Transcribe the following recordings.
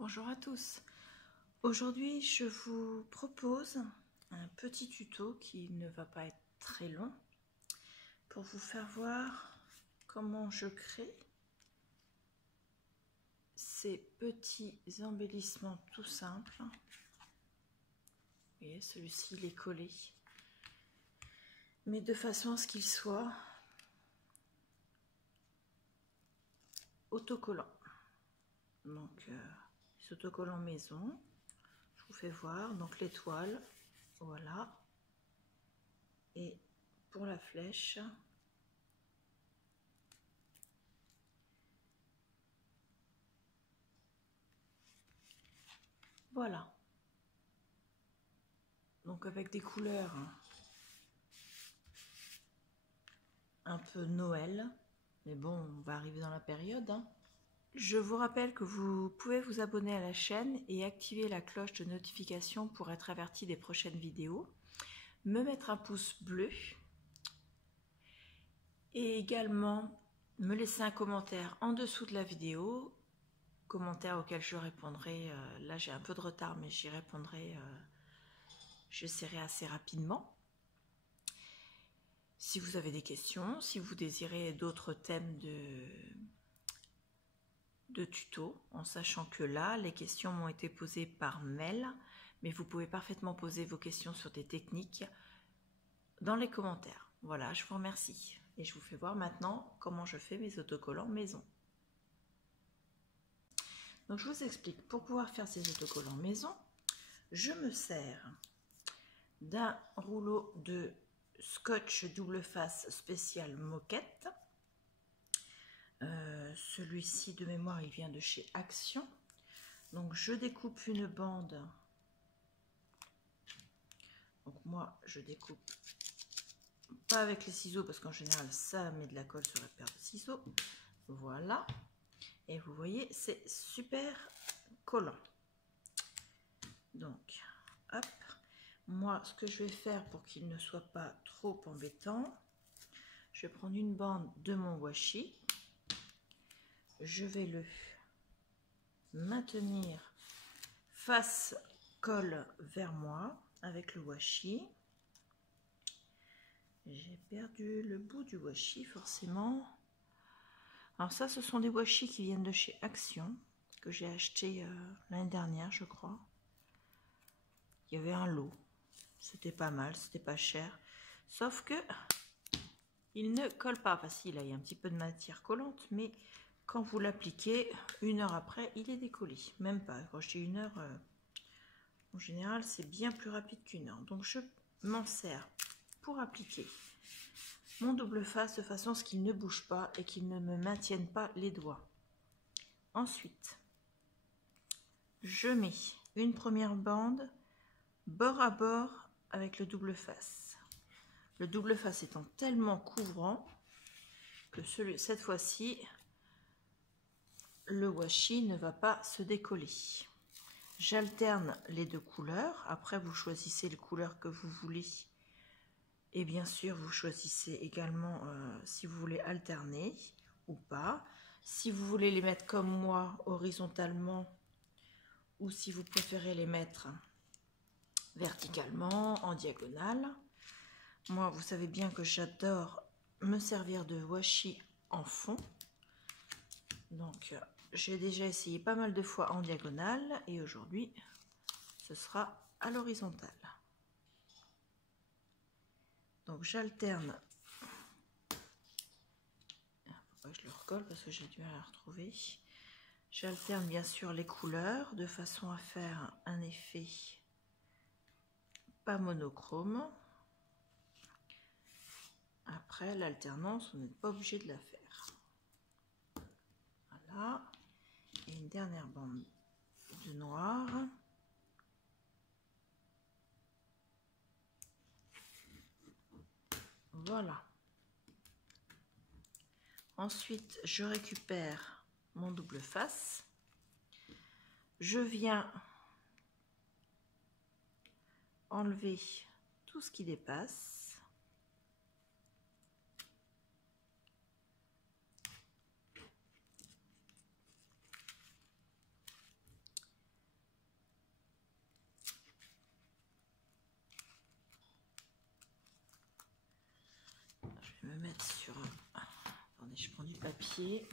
Bonjour à tous. Aujourd'hui, je vous propose un petit tuto qui ne va pas être très long pour vous faire voir comment je crée ces petits embellissements tout simples. Vous voyez, celui-ci il est collé, mais de façon à ce qu'il soit autocollant. Donc, les autocollants maison, je vous fais voir. Donc l'étoile, voilà. Et pour la flèche, voilà. Donc avec des couleurs un peu Noël, mais bon, on va arriver dans la période. Je vous rappelle que vous pouvez vous abonner à la chaîne et activer la cloche de notification pour être averti des prochaines vidéos. Me mettre un pouce bleu et également me laisser un commentaire en dessous de la vidéo, commentaire auquel je répondrai. Là j'ai un peu de retard, mais j'y répondrai, j'essaierai assez rapidement. Si vous avez des questions, si vous désirez d'autres thèmes de tutos, en sachant que là, les questions m'ont été posées par mail, mais vous pouvez parfaitement poser vos questions sur des techniques dans les commentaires. Voilà, je vous remercie. Et je vous fais voir maintenant comment je fais mes autocollants maison. Donc je vous explique, pour pouvoir faire ces autocollants maison, je me sers d'un rouleau de scotch double face spécial moquette. Celui-ci de mémoire il vient de chez Action. Donc je découpe une bande. Donc moi je découpe pas avec les ciseaux parce qu'en général ça met de la colle sur la paire de ciseaux. Voilà, et vous voyez c'est super collant. Donc hop, moi ce que je vais faire pour qu'il ne soit pas trop embêtant, je vais prendre une bande de mon washi, je vais le maintenir face colle vers moi avec le washi. J'ai perdu le bout du washi forcément. Alors ça, ce sont des washi qui viennent de chez Action, que j'ai acheté l'année dernière, je crois. Il y avait un lot, c'était pas mal, c'était pas cher. Sauf que il ne colle pas. Enfin si, là il y a un petit peu de matière collante, mais quand vous l'appliquez, 1 heure après, il est décollé. Même pas. Quand je dis 1 heure, en général, c'est bien plus rapide qu'1 heure. Donc je m'en sers pour appliquer mon double face de façon à ce qu'il ne bouge pas et qu'il ne me maintienne pas les doigts. Ensuite, je mets une première bande bord à bord avec le double face. Le double face étant tellement couvrant que cette fois-ci, le washi ne va pas se décoller. J'alterne les deux couleurs. Après, vous choisissez les couleurs que vous voulez. Et bien sûr, vous choisissez également si vous voulez alterner ou pas. Si vous voulez les mettre comme moi, horizontalement, ou si vous préférez les mettre verticalement, en diagonale. Moi, vous savez bien que j'adore me servir de washi en fond. Donc, j'ai déjà essayé pas mal de fois en diagonale et aujourd'hui, ce sera à l'horizontale. Donc j'alterne, il faut pas que je le recolle parce que j'ai du mal à retrouver. J'alterne bien sûr les couleurs de façon à faire un effet pas monochrome. Après l'alternance, on n'est pas obligé de la faire. Voilà, et une dernière bande de noir. Voilà. Ensuite, je récupère mon double face. Je viens enlever tout ce qui dépasse. sur... Attendez, je prends du papier.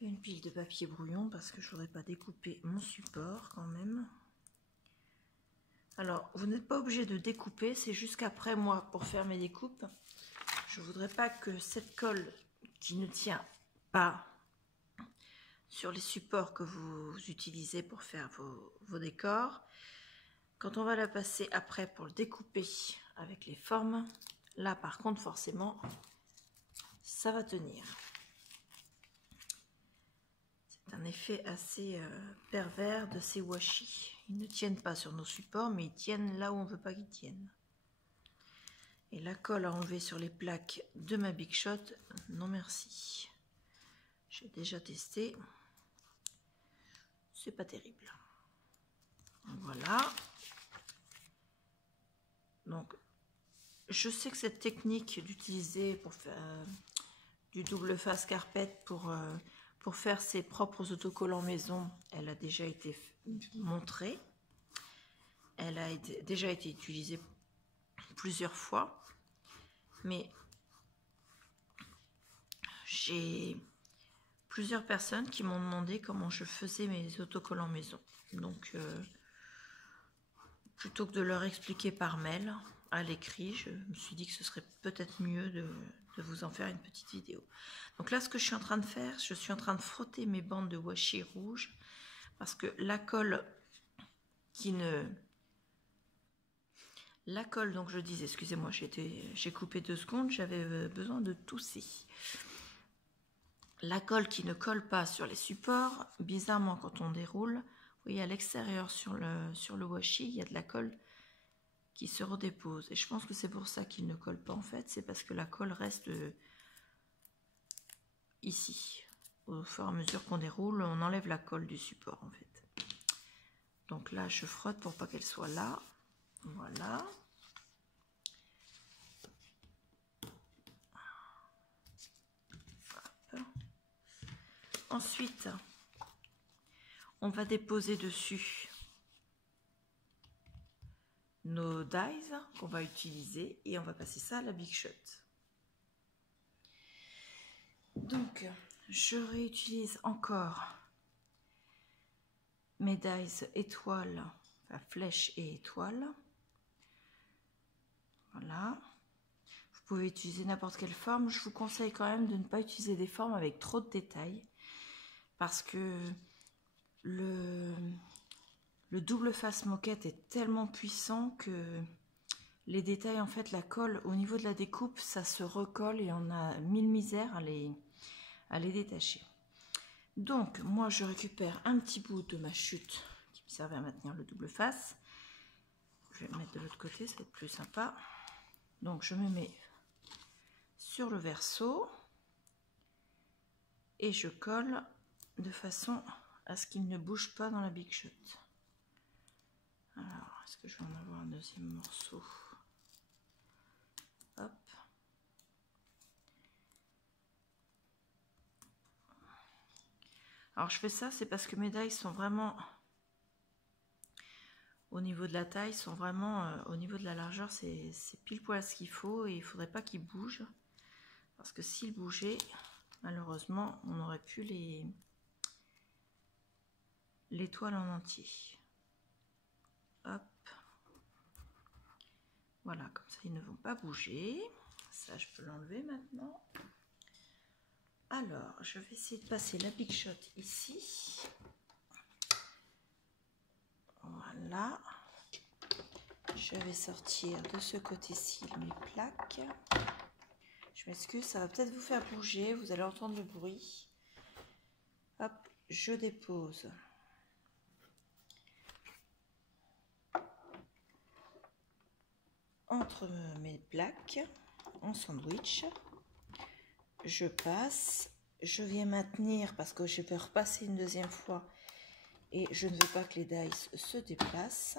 Une pile de papier brouillon parce que je voudrais pas découper mon support quand même. Alors, vous n'êtes pas obligé de découper, c'est jusqu'après moi pour faire mes découpes. Je voudrais pas que cette colle qui ne tient pas sur les supports que vous utilisez pour faire vos décors, quand on va la passer après pour le découper avec les formes, là par contre forcément ça va tenir. C'est un effet assez pervers de ces washi. Ils ne tiennent pas sur nos supports, mais ils tiennent là où on ne veut pas qu'ils tiennent. Et la colle à enlever sur les plaques de ma Big Shot, non merci. J'ai déjà testé. C'est pas terrible. Voilà. Donc, je sais que cette technique d'utiliser pour faire du double face carpet pour faire ses propres autocollants maison, elle a déjà été montrée. Elle a déjà été utilisée plusieurs fois. Mais j'ai plusieurs personnes qui m'ont demandé comment je faisais mes autocollants maison. Donc, plutôt que de leur expliquer par mail, à l'écrit, je me suis dit que ce serait peut-être mieux de vous en faire une petite vidéo. Donc là, ce que je suis en train de faire, je suis en train de frotter mes bandes de washi rouge parce que la colle donc je disais, excusez-moi, j'ai coupé 2 secondes, j'avais besoin de tousser. La colle qui ne colle pas sur les supports, bizarrement quand on déroule, vous voyez à l'extérieur sur le washi, il y a de la colle qui se redépose. Et je pense que c'est pour ça qu'il ne colle pas en fait, c'est parce que la colle reste ici. Au fur et à mesure qu'on déroule, on enlève la colle du support en fait. Donc là, je frotte pour pas qu'elle soit là. Voilà. Hop. Ensuite, on va déposer dessus nos dies qu'on va utiliser et on va passer ça à la Big Shot. Donc, je réutilise encore mes dies étoiles, enfin flèches et étoiles. Voilà. Vous pouvez utiliser n'importe quelle forme. Je vous conseille quand même de ne pas utiliser des formes avec trop de détails parce que le double face moquette est tellement puissant que les détails, en fait, la colle au niveau de la découpe, ça se recolle et on a mille misères à les détacher. Donc, moi, je récupère un petit bout de ma chute qui me servait à maintenir le double face. Je vais le mettre de l'autre côté, ça va être plus sympa. Donc, je me mets sur le verso et je colle de façon à ce qu'il ne bouge pas dans la Big Shot. Alors, est-ce que je vais en avoir un deuxième morceau? Hop. Alors, je fais ça, c'est parce que mes dies sont vraiment au niveau de la taille, sont vraiment au niveau de la largeur, c'est pile poil ce qu'il faut et il ne faudrait pas qu'ils bougent. Parce que s'ils bougeaient, malheureusement, on aurait pu l'étoile en entier. Hop. Voilà, comme ça, ils ne vont pas bouger. Ça, je peux l'enlever maintenant. Alors, je vais essayer de passer la Big Shot ici. Voilà. Je vais sortir de ce côté-ci mes plaques. Je m'excuse, ça va peut-être vous faire bouger. Vous allez entendre le bruit. Hop, je dépose. Entre mes plaques en sandwich, je passe, je viens maintenir parce que je vais repasser une deuxième fois et je ne veux pas que les dies se déplacent.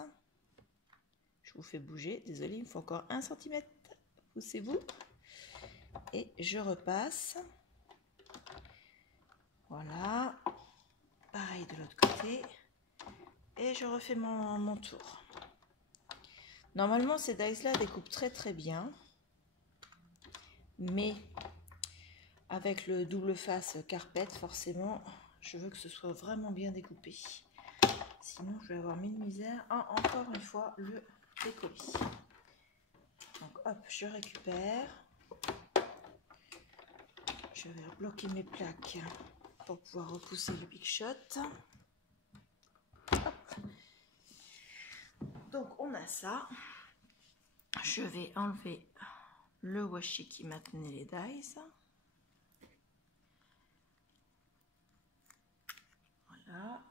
Je vous fais bouger, désolé, il me faut encore 1 cm, poussez-vous et je repasse. Voilà, pareil de l'autre côté et je refais mon tour. Normalement, ces dies-là découpent très bien. Mais avec le double face carpette, forcément, je veux que ce soit vraiment bien découpé. Sinon, je vais avoir mille misères. Encore une fois, le décoller. Donc, hop, je récupère. Je vais bloquer mes plaques pour pouvoir repousser le Big Shot. Hop. Donc, on a ça. Je vais enlever le washi qui maintenait les dies. Voilà.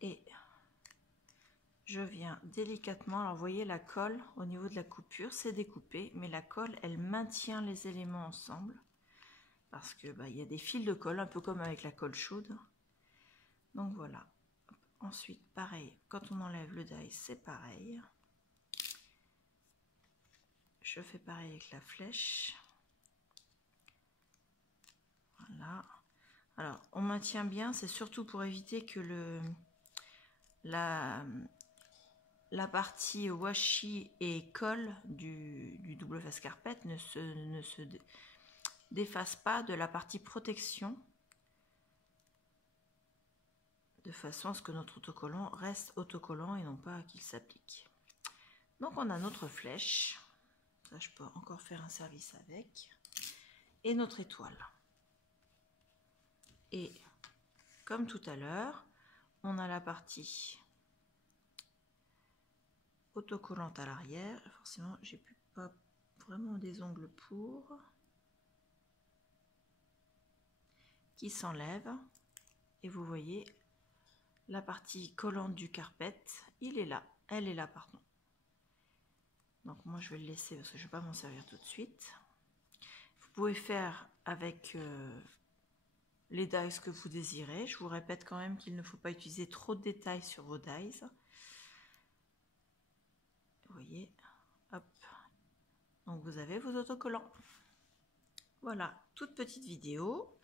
Et je viens délicatement, alors vous voyez la colle au niveau de la coupure, c'est découpé, mais la colle, elle maintient les éléments ensemble. Parce que il y a des fils de colle, un peu comme avec la colle chaude. Donc voilà. Ensuite, pareil, quand on enlève le die, c'est pareil. Je fais pareil avec la flèche. Voilà. Alors, on maintient bien, c'est surtout pour éviter que la partie washi et colle du double face carpette ne se défasse pas de la partie protection, de façon à ce que notre autocollant reste autocollant et non pas qu'il s'applique. Donc on a notre flèche, ça je peux encore faire un service avec, et notre étoile. Et comme tout à l'heure, on a la partie autocollante à l'arrière. Forcément, j'ai pas vraiment des ongles pour, qui s'enlève. Et vous voyez, la partie collante du carpette, il est là, elle est là, pardon. Donc moi, je vais le laisser parce que je ne vais pas m'en servir tout de suite. Vous pouvez faire avec les dies que vous désirez. Je vous répète quand même qu'il ne faut pas utiliser trop de détails sur vos dies. Vous voyez, hop. Donc vous avez vos autocollants. Voilà, toute petite vidéo.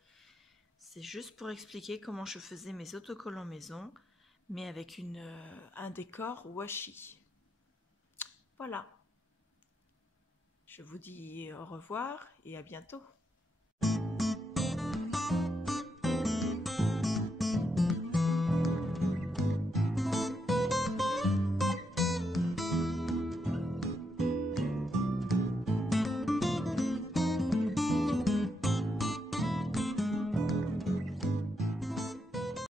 C'est juste pour expliquer comment je faisais mes autocollants maison, mais avec un décor washi. Voilà. Je vous dis au revoir et à bientôt.